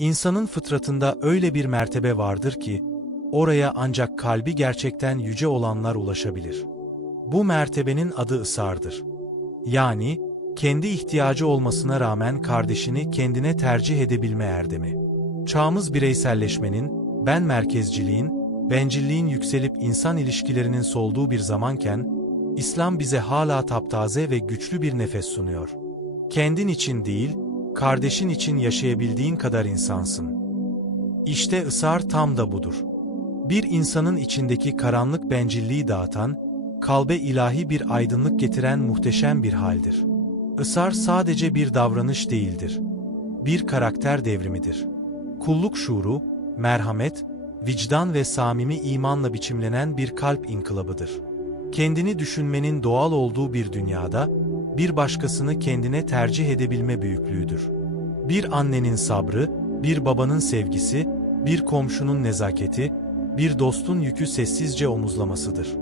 İnsanın fıtratında öyle bir mertebe vardır ki, oraya ancak kalbi gerçekten yüce olanlar ulaşabilir. Bu mertebenin adı ısardır. Yani, kendi ihtiyacı olmasına rağmen kardeşini kendine tercih edebilme erdemi. Çağımız bireyselleşmenin, ben merkezciliğin, bencilliğin yükselip insan ilişkilerinin solduğu bir zamanken, İslam bize hala taptaze ve güçlü bir nefes sunuyor. Kendin için değil, kardeşin için yaşayabildiğin kadar insansın. İşte ısrar tam da budur. Bir insanın içindeki karanlık bencilliği dağıtan, kalbe ilahi bir aydınlık getiren muhteşem bir haldir. Israr sadece bir davranış değildir. Bir karakter devrimidir. Kulluk şuuru, merhamet, vicdan ve samimi imanla biçimlenen bir kalp inkılabıdır. Kendini düşünmenin doğal olduğu bir dünyada, bir başkasını kendine tercih edebilme büyüklüğüdür. Bir annenin sabrı, bir babanın sevgisi, bir komşunun nezaketi, bir dostun yükü sessizce omuzlamasıdır.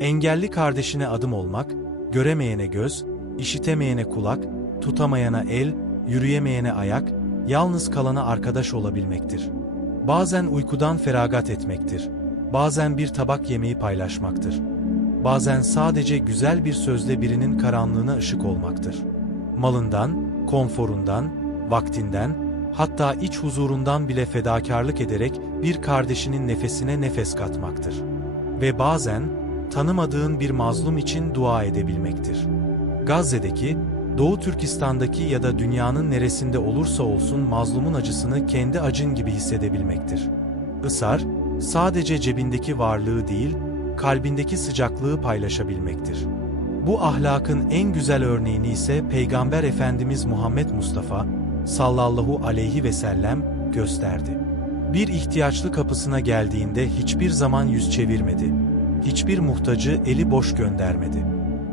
Engelli kardeşine adım olmak, göremeyene göz, işitemeyene kulak, tutamayana el, yürüyemeyene ayak, yalnız kalana arkadaş olabilmektir. Bazen uykudan feragat etmektir. Bazen bir tabak yemeği paylaşmaktır. Bazen sadece güzel bir sözle birinin karanlığına ışık olmaktır. Malından, konforundan, vaktinden, hatta iç huzurundan bile fedakarlık ederek bir kardeşinin nefesine nefes katmaktır. Ve bazen, tanımadığın bir mazlum için dua edebilmektir. Gazze'deki, Doğu Türkistan'daki ya da dünyanın neresinde olursa olsun mazlumun acısını kendi acın gibi hissedebilmektir. Isar, sadece cebindeki varlığı değil, kalbindeki sıcaklığı paylaşabilmektir. Bu ahlakın en güzel örneğini ise Peygamber Efendimiz Muhammed Mustafa sallallahu aleyhi ve sellem gösterdi. Bir ihtiyaçlı kapısına geldiğinde hiçbir zaman yüz çevirmedi. Hiçbir muhtacı eli boş göndermedi.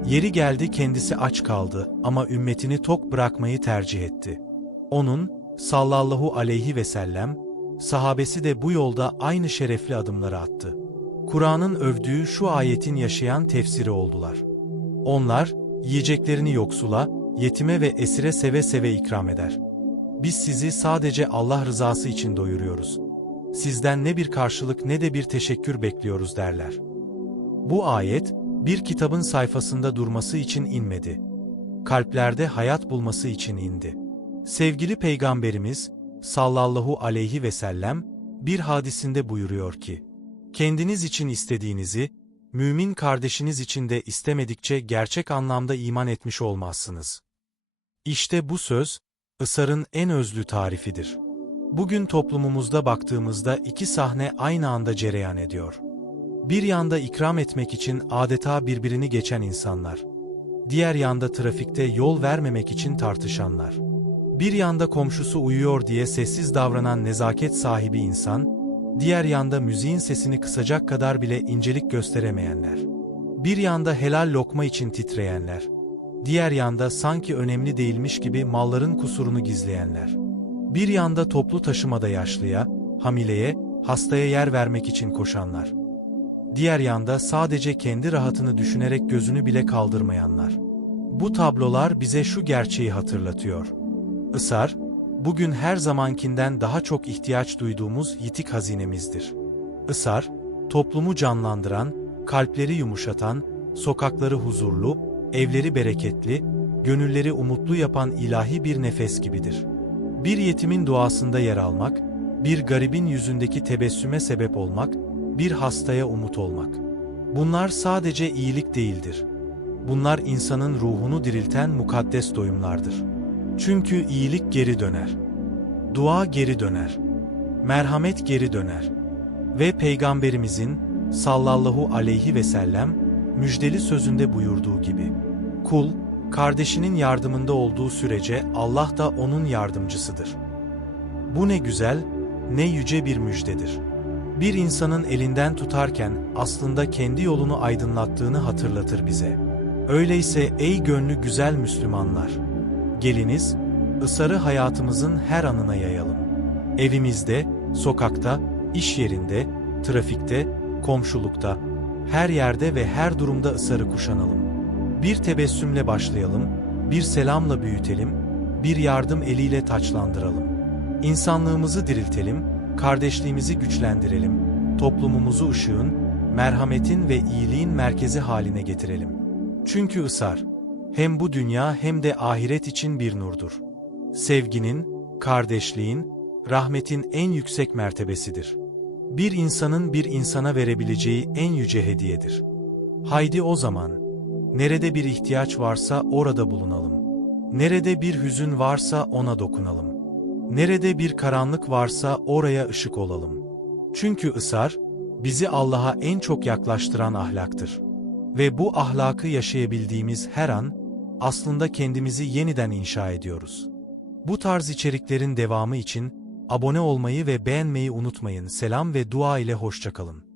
Yeri geldi kendisi aç kaldı ama ümmetini tok bırakmayı tercih etti. Onun sallallahu aleyhi ve sellem sahabesi de bu yolda aynı şerefli adımları attı. Kur'an'ın övdüğü şu ayetin yaşayan tefsiri oldular. Onlar, yiyeceklerini yoksula, yetime ve esire seve seve ikram eder. Biz sizi sadece Allah rızası için doyuruyoruz. Sizden ne bir karşılık ne de bir teşekkür bekliyoruz derler. Bu ayet, bir kitabın sayfasında durması için inmedi. Kalplerde hayat bulması için indi. Sevgili Peygamberimiz, sallallahu aleyhi ve sellem, bir hadisinde buyuruyor ki, Kendiniz için istediğinizi, mümin kardeşiniz için de istemedikçe gerçek anlamda iman etmiş olmazsınız. İşte bu söz, ısarın en özlü tarifidir. Bugün toplumumuzda baktığımızda iki sahne aynı anda cereyan ediyor. Bir yanda ikram etmek için adeta birbirini geçen insanlar. Diğer yanda trafikte yol vermemek için tartışanlar. Bir yanda komşusu uyuyor diye sessiz davranan nezaket sahibi insan, diğer yanda müziğin sesini kısacak kadar bile incelik gösteremeyenler. Bir yanda helal lokma için titreyenler. Diğer yanda sanki önemli değilmiş gibi malların kusurunu gizleyenler. Bir yanda toplu taşımada yaşlıya, hamileye, hastaya yer vermek için koşanlar. Diğer yanda sadece kendi rahatını düşünerek gözünü bile kaldırmayanlar. Bu tablolar bize şu gerçeği hatırlatıyor. Isar, bugün her zamankinden daha çok ihtiyaç duyduğumuz yitik hazinemizdir. Isar, toplumu canlandıran, kalpleri yumuşatan, sokakları huzurlu, evleri bereketli, gönülleri umutlu yapan ilahi bir nefes gibidir. Bir yetimin duasında yer almak, bir garibin yüzündeki tebessüme sebep olmak, bir hastaya umut olmak. Bunlar sadece iyilik değildir. Bunlar insanın ruhunu dirilten mukaddes doyumlardır. Çünkü iyilik geri döner. Dua geri döner. Merhamet geri döner. Ve Peygamberimizin sallallahu aleyhi ve sellem müjdeli sözünde buyurduğu gibi kul kardeşinin yardımında olduğu sürece Allah da onun yardımcısıdır. Bu ne güzel, ne yüce bir müjdedir. Bir insanın elinden tutarken aslında kendi yolunu aydınlattığını hatırlatır bize. Öyleyse ey gönlü güzel Müslümanlar, geliniz, ısarı hayatımızın her anına yayalım. Evimizde, sokakta, iş yerinde, trafikte, komşulukta, her yerde ve her durumda ısarı kuşanalım. Bir tebessümle başlayalım, bir selamla büyütelim, bir yardım eliyle taçlandıralım. İnsanlığımızı diriltelim, kardeşliğimizi güçlendirelim, toplumumuzu ışığın, merhametin ve iyiliğin merkezi haline getirelim. Çünkü ısar, hem bu dünya hem de ahiret için bir nurdur. Sevginin, kardeşliğin, rahmetin en yüksek mertebesidir. Bir insanın bir insana verebileceği en yüce hediyedir. Haydi o zaman, nerede bir ihtiyaç varsa orada bulunalım. Nerede bir hüzün varsa ona dokunalım. Nerede bir karanlık varsa oraya ışık olalım. Çünkü ısar, bizi Allah'a en çok yaklaştıran ahlaktır. Ve bu ahlakı yaşayabildiğimiz her an, aslında kendimizi yeniden inşa ediyoruz. Bu tarz içeriklerin devamı için abone olmayı ve beğenmeyi unutmayın. Selam ve dua ile hoşçakalın.